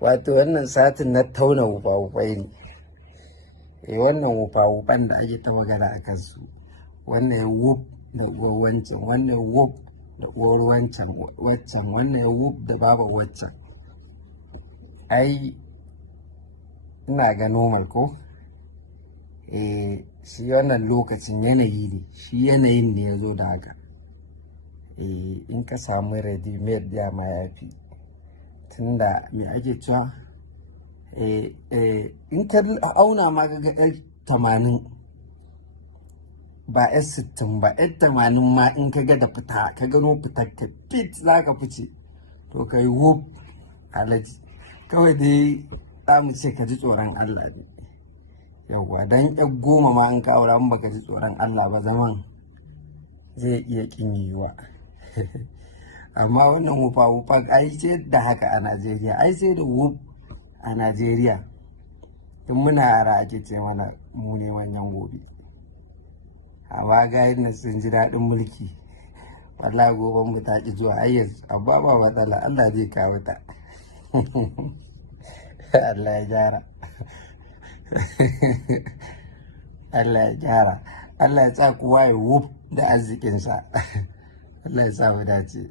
Wato wannan satin na tauna wufa-wufai ne. Wannan wufa-wufan da ake ta magana a kansu. Wannan ya wuf da uwar wancan, wannan ya wuf da uwar wancan, wannan ya wuf da babar waccan. Ai, ina ga normal ko? Shi wannan lokacin yanayi ne, shi yanayin ne ya zo da haka. In ka samu ready made ya ma ya fi. Tunda me ake cewa in ka auna ma ga 80 ba 60 ba 80 ma in ka ga da fita ka gano fitar ka fit za ka fice to kai wuf alaji kawai dai za mu ce ka ji tsoron Allah ne. Yawwa dan 10 ma in ka aura in baka ji tsoron Allah ba zaman zai iya kin yiwuwa. Amma wannan wufa-wufa ai sai da haka a Najeriya, ai sai da wuf a Najeriya. Tun muna yara ake ce mana mu ne wannan gobe. Amma ga yin sun ji daɗin mulki. Wallahi goben mu ta ki zuwa ai yanzu abba ba matsala Allah zai kawo ta. Allah ya gyara. Allah ya gyara. Allah ya sa kowa ya wuf da arzikinsa. Allah ya sa mu dace.